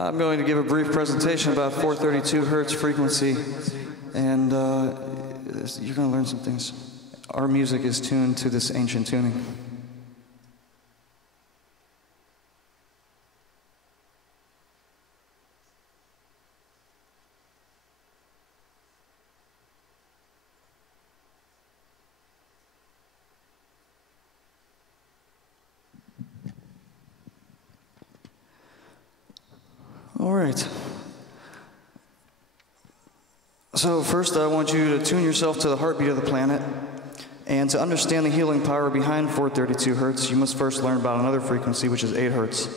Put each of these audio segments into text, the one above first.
I'm going to give a brief presentation about 432 hertz frequency, and you're going to learn some things. Our music is tuned to this ancient tuning. All right. So first I want you to tune yourself to the heartbeat of the planet. And to understand the healing power behind 432 hertz, you must first learn about another frequency, which is 8 hertz.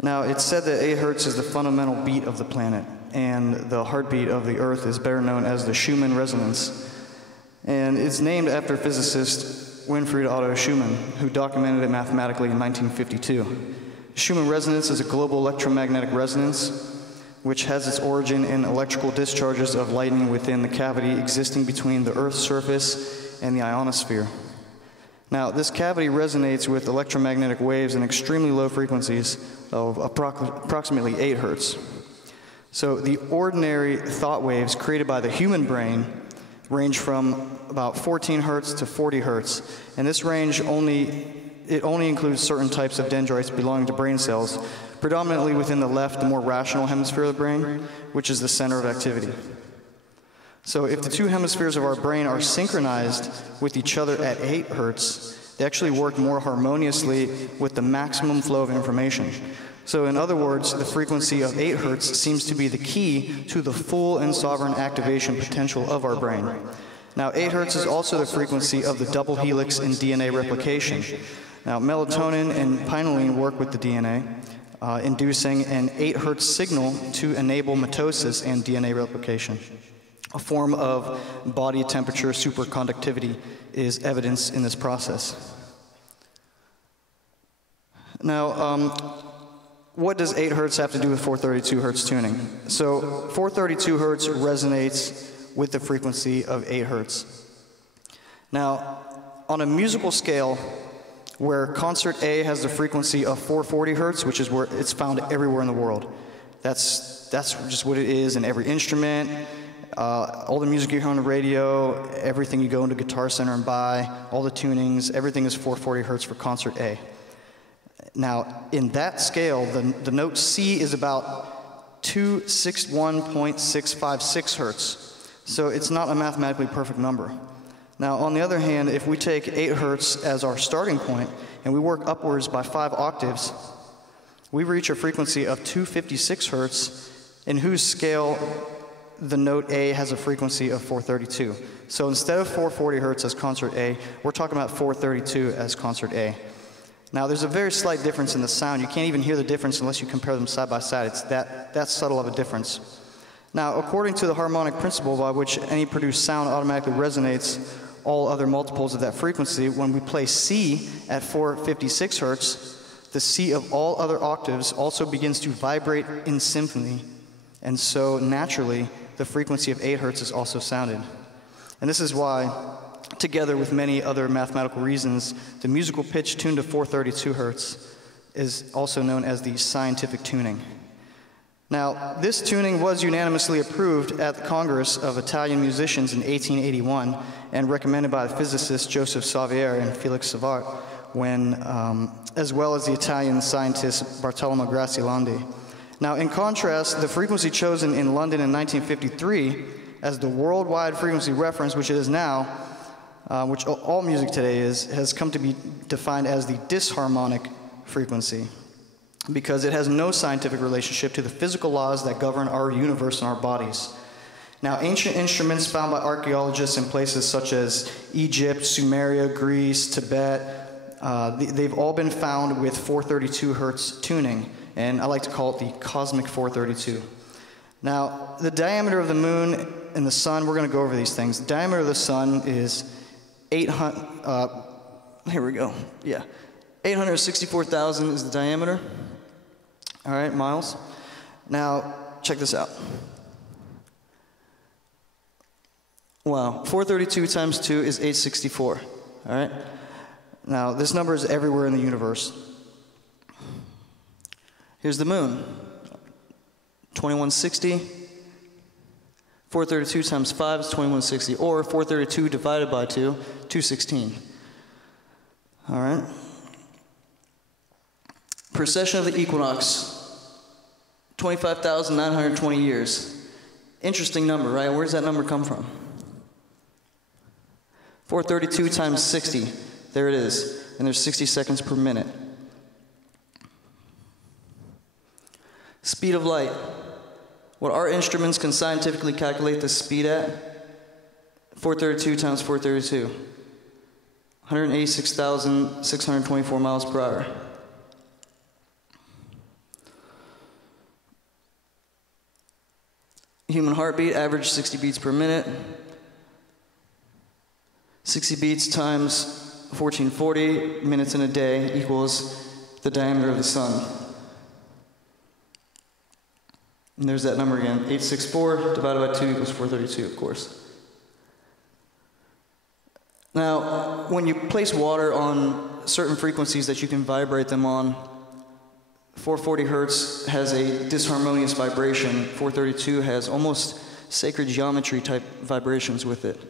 Now, it's said that 8 hertz is the fundamental beat of the planet, and the heartbeat of the Earth is better known as the Schumann Resonance. And it's named after physicist Winfried Otto Schumann, who documented it mathematically in 1952. Schumann Resonance is a global electromagnetic resonance which has its origin in electrical discharges of lightning within the cavity existing between the Earth's surface and the ionosphere. Now, this cavity resonates with electromagnetic waves in extremely low frequencies of approximately 8 hertz. So the ordinary thought waves created by the human brain range from about 14 hertz to 40 hertz, and this range only includes certain types of dendrites belonging to brain cells, predominantly within the left, the more rational hemisphere of the brain, which is the center of activity. So if the two hemispheres of our brain are synchronized with each other at 8 hertz, they actually work more harmoniously with the maximum flow of information. So in other words, the frequency of 8 hertz seems to be the key to the full and sovereign activation potential of our brain. Now, 8 hertz is also the frequency of the double helix in DNA replication. Now, melatonin and pinealine work with the DNA, inducing an 8 hertz signal to enable mitosis and DNA replication. A form of body temperature superconductivity is evidenced in this process. Now, what does 8 hertz have to do with 432 hertz tuning? So 432 hertz resonates with the frequency of 8 hertz. Now, on a musical scale, where concert A has the frequency of 440 hertz, which is where it's found everywhere in the world. That's just what it is in every instrument, all the music you hear on the radio, everything you go into Guitar Center and buy, all the tunings, everything is 440 hertz for concert A. Now, in that scale, the note C is about 261.656 hertz. So it's not a mathematically perfect number. Now, on the other hand, if we take 8 hertz as our starting point and we work upwards by 5 octaves, we reach a frequency of 256 hertz, in whose scale the note A has a frequency of 432. So instead of 440 hertz as concert A, we're talking about 432 as concert A. Now, there's a very slight difference in the sound. You can't even hear the difference unless you compare them side by side. It's that subtle of a difference. Now, according to the harmonic principle by which any produced sound automatically resonates all other multiples of that frequency, when we play C at 456 hertz, the C of all other octaves also begins to vibrate in symphony. And so, naturally, the frequency of 8 hertz is also sounded. And this is why, together with many other mathematical reasons, the musical pitch tuned to 432 hertz is also known as the scientific tuning. Now, this tuning was unanimously approved at the Congress of Italian Musicians in 1881 and recommended by the physicists Joseph Savier and Felix Savart, as well as the Italian scientist Bartolomeo Gracilandi. Now, in contrast, the frequency chosen in London in 1953 as the worldwide frequency reference, which it is now, which all music today is, has come to be defined as the disharmonic frequency, because it has no scientific relationship to the physical laws that govern our universe and our bodies. Now, ancient instruments found by archaeologists in places such as Egypt, Sumeria, Greece, Tibet, they've all been found with 432 hertz tuning, and I like to call it the cosmic 432. Now, the diameter of the moon and the sun, we're going to go over these things. The diameter of the sun is 864,000 is the diameter. All right, miles. Now, check this out. Wow, 432 times 2 is 864, all right? Now, this number is everywhere in the universe. Here's the moon. 2160. 432 times 5 is 2160, or 432 divided by 2, 216. All right. Precession of the equinox, 25,920 years. Interesting number, right? Where does that number come from? 432 times 60. There it is. And there's 60 seconds per minute. Speed of light. What our instruments can scientifically calculate the speed at, 432 times 432. 186,624 miles per hour. Human heartbeat, average 60 beats per minute. 60 beats times 1440 minutes in a day equals the diameter of the sun. And there's that number again, 864 divided by 2 equals 432, of course. Now, when you place water on certain frequencies that you can vibrate them on, 440 hertz has a disharmonious vibration. 432 has almost sacred geometry type vibrations with it.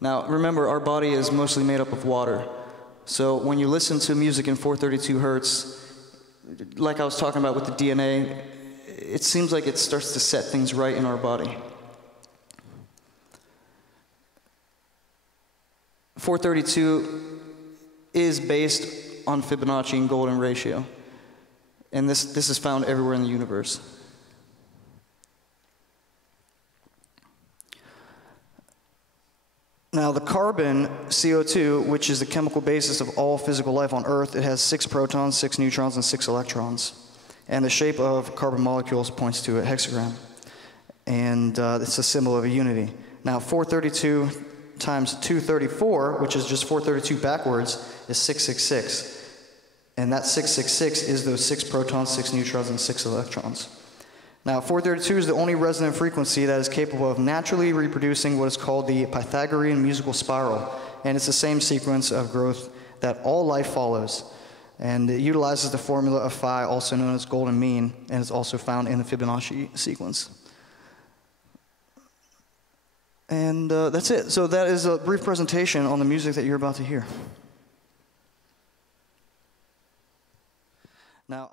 Now, remember, our body is mostly made up of water. So when you listen to music in 432 hertz, like I was talking about with the DNA, it seems like it starts to set things right in our body. 432 is based on Fibonacci and golden ratio. And this is found everywhere in the universe. Now, the carbon, CO2, which is the chemical basis of all physical life on Earth, it has 6 protons, 6 neutrons, and 6 electrons. And the shape of carbon molecules points to a hexagram. And it's a symbol of a unity. Now, 432 times 234, which is just 432 backwards, is 666. And that 666 is those 6 protons, 6 neutrons, and 6 electrons. Now, 432 is the only resonant frequency that is capable of naturally reproducing what is called the Pythagorean musical spiral. And it's the same sequence of growth that all life follows. And it utilizes the formula of phi, also known as golden mean, and is also found in the Fibonacci sequence. And that's it. So that is a brief presentation on the music that you're about to hear. Now,